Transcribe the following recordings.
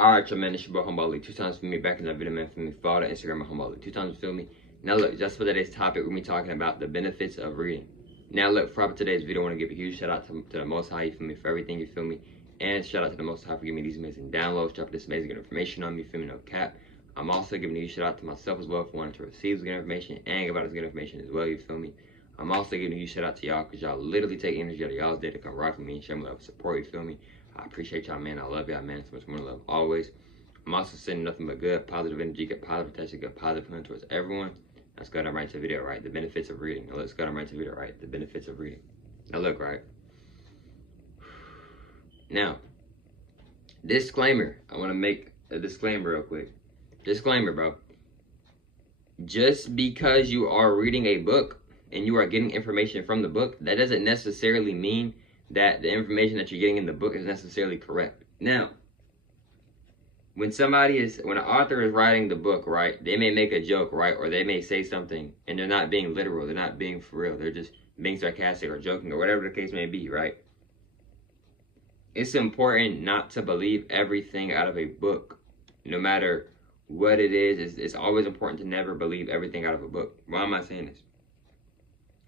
Alright, your man, it's your boy Humboldt. 2 times for me, back in that video, man. For me, follow the Instagram of Humboldt. 2 times, feel me. Now look, just for today's topic, we're gonna be talking about the benefits of reading. Now look, for today's video, I want to give a huge shout out to the Most High, you feel me, for everything, you feel me. And shout out to the Most High for giving me these amazing downloads, dropping this amazing information on me, you feel me, no cap. I'm also giving a huge shout out to myself as well for wanting to receive this good information and give out this good information as well, you feel me. I'm also giving a huge shout out to y'all because y'all literally take energy out of y'all's day to come rock with me and show me love and support, you feel me. I appreciate y'all, man. I love y'all, man. So much more love always. I'm also sending nothing but good, positive energy, good positive attention, good positive feeling towards everyone. Let's go down right to the video, right? The benefits of reading. Now let's go down right to the video, right? The benefits of reading. Now look, right? Now, disclaimer. I want to make a disclaimer real quick. Disclaimer, bro. Just because you are reading a book and you are getting information from the book, that doesn't necessarily mean that the information that you're getting in the book is necessarily correct. Now, when an author is writing the book, right, they may make a joke, right, or they may say something and they're not being literal, they're not being for real, they're just being sarcastic or joking or whatever the case may be, right? It's important not to believe everything out of a book, no matter what it is. It's always important to never believe everything out of a book. Why am I saying this?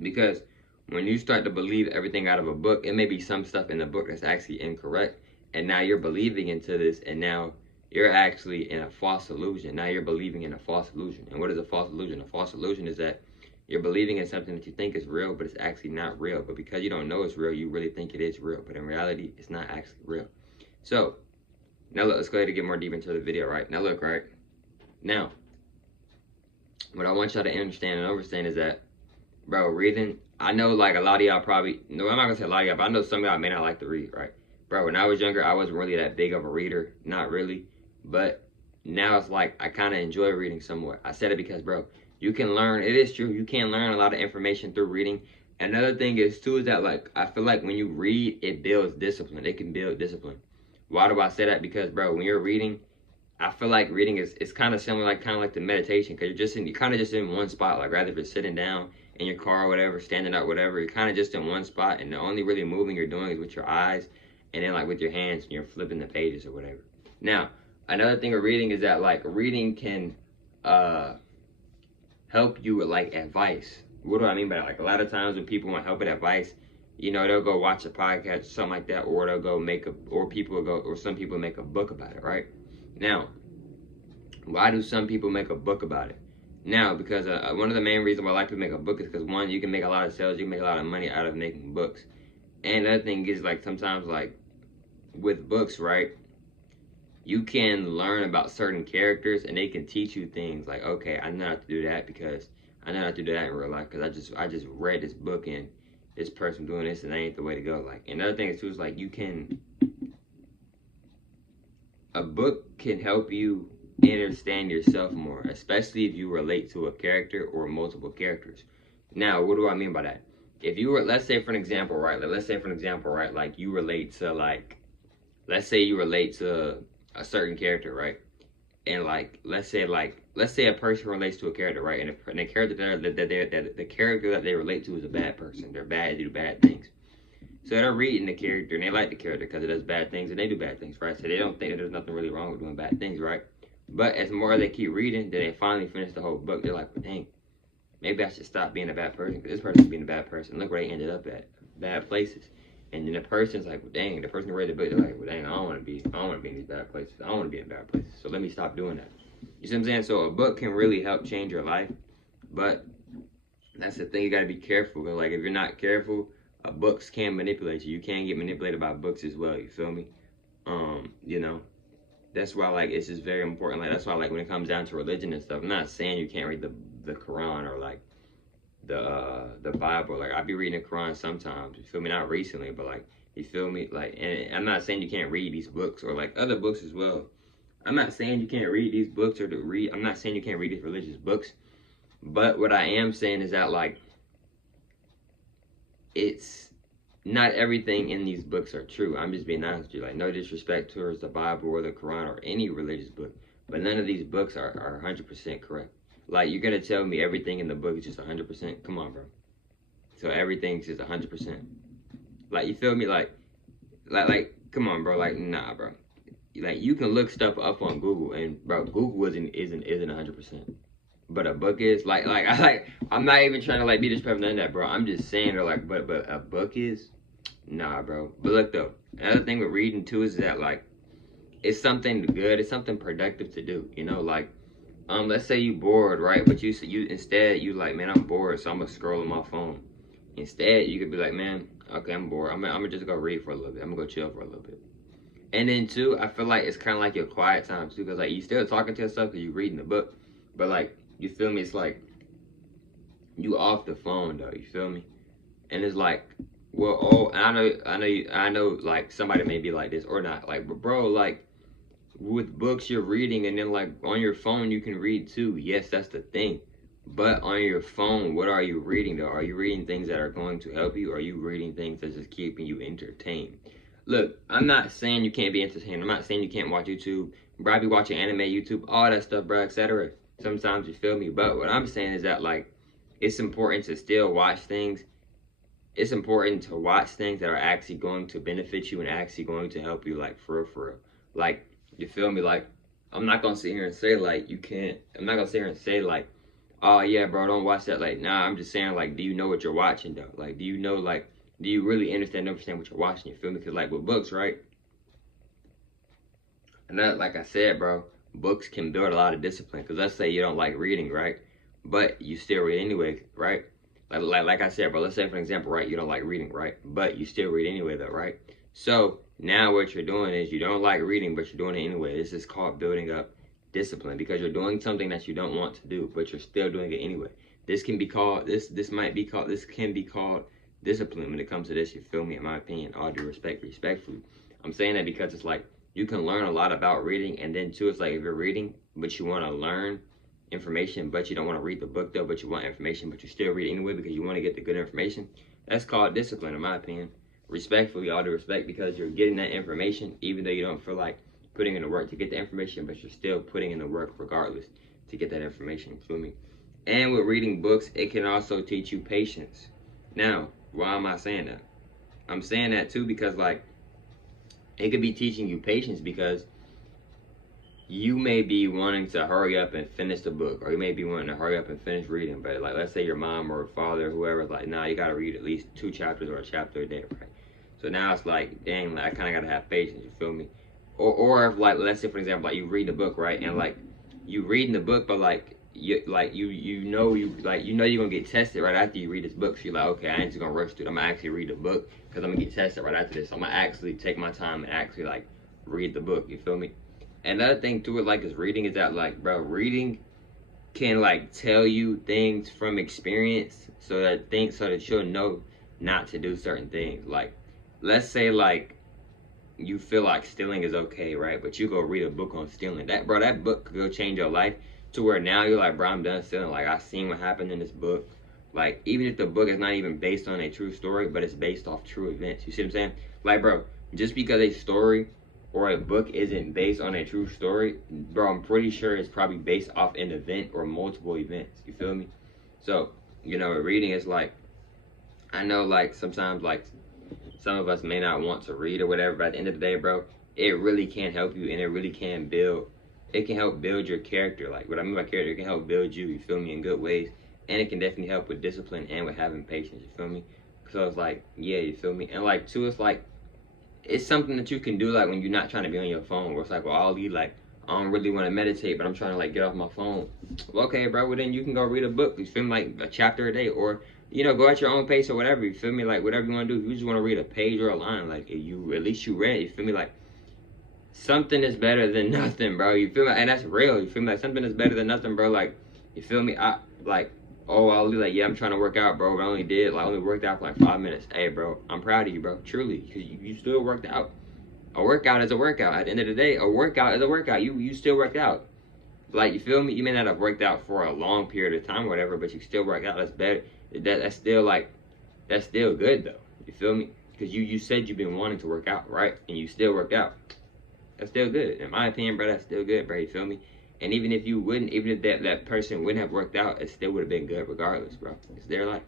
Because when you start to believe everything out of a book, it may be some stuff in the book that's actually incorrect, and now you're believing into this, and now you're actually in a false illusion. Now you're believing in a false illusion. And what is a false illusion? A false illusion is that you're believing in something that you think is real, but it's actually not real. But because you don't know it's real, you really think it is real. But in reality, it's not actually real. So, now look, let's go ahead and get more deep into the video, right? Now look, right? Now, what I want y'all to understand and understand is that, bro, reading, I know like a lot of y'all probably, no, I'm not gonna say a lot of y'all, but I know some of y'all may not like to read, right? Bro, when I was younger, I wasn't really that big of a reader, not really. But now it's like I kind of enjoy reading somewhat. I said it because, bro, you can learn. It is true. You can learn a lot of information through reading. Another thing is, too, is that, like, I feel like when you read, it builds discipline. It can build discipline. Why do I say that? Because, bro, when you're reading, I feel like reading is kind of similar, like, kind of like the meditation. Because you're kind of just in one spot. Like, rather if you're sitting down in your car or whatever, standing up, whatever, you're kind of just in one spot. And the only really moving you're doing is with your eyes. And then, like, with your hands, and you're flipping the pages or whatever. Now, another thing of reading is that, like, reading can help you with, like, advice. What do I mean by that? Like, a lot of times when people want help with advice, you know, they'll go watch a podcast or something like that, or they'll go some people make a book about it, right? Now, why do some people make a book about it? Now, because one of the main reasons why I like to make a book is because, one, you can make a lot of sales, you can make a lot of money out of making books. And another thing is, like, sometimes, like, with books, right, you can learn about certain characters and they can teach you things like, okay, I know how to do that because I know how to do that in real life because I just read this book and this person doing this and that ain't the way to go. Like, another thing is too is like a book can help you understand yourself more, especially if you relate to a character or multiple characters. Now, what do I mean by that? If you were, let's say for an example, right, like you relate to, like, let's say you relate to a certain character, right? And like, let's say a person relates to a character, right? And the character the character that they relate to is a bad person. They're bad, they do bad things. So they're reading the character and they like the character because it does bad things and they do bad things, right? So they don't think that there's nothing really wrong with doing bad things, right? But as more they keep reading, then they finally finish the whole book. They're like, well, dang, maybe I should stop being a bad person because this person's being a bad person. Look where they ended up at, bad places. And then the person's like, well, dang, the person who read the book, they're like, well, dang, I don't want to be in these bad places. I don't want to be in bad places. So let me stop doing that. You see what I'm saying? So a book can really help change your life. But that's the thing, you got to be careful. Because, like, if you're not careful, books can manipulate you. You can get manipulated by books as well. You feel me? You know, that's why, like, it's just very important. Like, that's why, like, when it comes down to religion and stuff, I'm not saying you can't read the Quran or, like, the Bible. Like, I be reading the Quran sometimes, you feel me? Not recently, but, like, you feel me? Like, and I'm not saying you can't read these books or, like, other books as well. I'm not saying you can't read these books I'm not saying you can't read these religious books. But what I am saying is that, like, it's not everything in these books are true. I'm just being honest with you. Like, no disrespect towards the Bible or the Quran or any religious book, but none of these books are 100% correct. Like, you're going to tell me everything in the book is just 100%? Come on, bro. So everything's just 100%. Like, you feel me? Like, come on, bro. Like, nah, bro. like you can look stuff up on Google, and bro, Google isn't 100%. But a book is I'm not even trying to like be disrespectful than that, bro. I'm just saying that like, but a book is nah, bro. But look though, another thing with reading too is that like it's something good, it's something productive to do. You know, like let's say you bored, right? But you instead you like, man, I'm bored, so I'm gonna scroll on my phone. Instead, you could be like, man, okay, I'm bored. I'm gonna just go read for a little bit. I'm gonna go chill for a little bit. And then too, I feel like it's kind of like your quiet time too, because like you still talking to yourself because you reading the book, but like you feel me? It's like you off the phone though. You feel me? And it's like, well, oh, I know, like somebody may be like this or not, like, but bro, like with books you're reading, and then like on your phone you can read too. Yes, that's the thing. But on your phone, what are you reading though? Are you reading things that are going to help you? Or are you reading things that's just keeping you entertained? Look, I'm not saying you can't be entertained. I'm not saying you can't watch YouTube. Bro, I be watching anime, YouTube, all that stuff, bro, etc. Sometimes, you feel me? But what I'm saying is that like it's important to still watch things. It's important to watch things that are actually going to benefit you and actually going to help you, like for real, for real. Like, you feel me? Like, I'm not gonna sit here and say like you can't. I'm not gonna sit here and say like, oh yeah, bro, don't watch that. Like, nah, I'm just saying like, do you know what you're watching though? Like, do you know like, do you really understand what you're watching? You feel me? Because like with books, right? And that, like I said, bro, books can build a lot of discipline. Because let's say you don't like reading, right? But you still read anyway, right? Like I said, bro, let's say for example, right? You don't like reading, right? But you still read anyway, though, right? So now what you're doing is you don't like reading, but you're doing it anyway. This is called building up discipline because you're doing something that you don't want to do, but you're still doing it anyway. This can be called this can be called discipline when it comes to this. You feel me? In my opinion, all due respect, respectfully, I'm saying that because it's like you can learn a lot about reading, and then too, it's like if you're reading but you want to learn information, but you don't want to read the book though, but you want information, but you still read anyway because you want to get the good information. That's called discipline, in my opinion. Respectfully, all due respect, because you're getting that information even though you don't feel like putting in the work to get the information, but you're still putting in the work regardless to get that information. Feel me? And with reading books, it can also teach you patience. Now, why am I saying that? I'm saying that too because like it could be teaching you patience because you may be wanting to hurry up and finish the book, or you may be wanting to hurry up and finish reading, but like let's say your mom or father or whoever is like, nah, you gotta read at least 2 chapters or a chapter a day, right? So now it's like, dang, like, I kind of gotta have patience. You feel me? Or if like let's say for example, like you read the book, right, and like you reading the book, but like you know you're gonna get tested right after you read this book. So you're like, okay, I ain't just gonna rush through it. I'm gonna actually read the book because I'm gonna get tested right after this. So I'm gonna actually take my time and actually like read the book. You feel me? Another thing to it, like, is reading is that, like, bro, reading can, like, tell you things from experience so that you'll know not to do certain things. Like, let's say, like, you feel like stealing is okay, right? But you go read a book on stealing. That book could go change your life to where now you're like, bro, I'm done stealing. Like, I seen what happened in this book. Like, even if the book is not even based on a true story, but it's based off true events. You see what I'm saying? Like, bro, just because a story or a book isn't based on a true story, bro, I'm pretty sure it's probably based off an event or multiple events. You feel me? So, you know, reading is like, I know like sometimes like some of us may not want to read or whatever, but at the end of the day, bro, it really can help you, and it really can help build your character. Like, what I mean by character, it can help build you feel me, in good ways. And it can definitely help with discipline and with having patience, you feel me? So it's like, yeah, you feel me? And like, too, it's like, it's something that you can do like when you're not trying to be on your phone, where it's like, well, Ollie, like, I don't really want to meditate, but I'm trying to like get off my phone. Well, okay, bro, well then you can go read a book. You feel me? Like a chapter a day, or you know, go at your own pace or whatever. You feel me? Like whatever you want to do. If you just want to read a page or a line, like you at least you read. You feel me? Like something is better than nothing, bro. You feel me? And that's real. You feel me? Like something is better than nothing, bro. Like you feel me? I like. Oh, I'll be like, yeah, I'm trying to work out, bro. But I only worked out for like 5 minutes. Hey, bro, I'm proud of you, bro. Truly, because you still worked out. A workout is a workout. At the end of the day, a workout is a workout. You still worked out. Like, you feel me? You may not have worked out for a long period of time or whatever, but you still worked out. That's better. That's still like, that's still good though. You feel me? Because you said you've been wanting to work out, right? And you still worked out. That's still good. In my opinion, bro, that's still good, bro. You feel me? And even if that person wouldn't have worked out, it still would have been good regardless, bro. It's their life.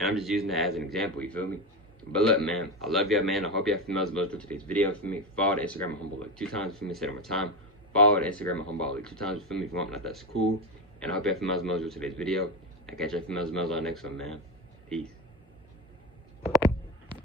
And I'm just using that as an example, you feel me? But look, man, I love y'all, man. I hope y'all females most through today's video for me. Follow the Instagram at Humble like 2 times for me. Say it one more time. Follow the Instagram at Humble like 2 times for me. If you want, not that's cool. And I hope y'all females most through today's video. I catch y'all females on the next one, man. Peace.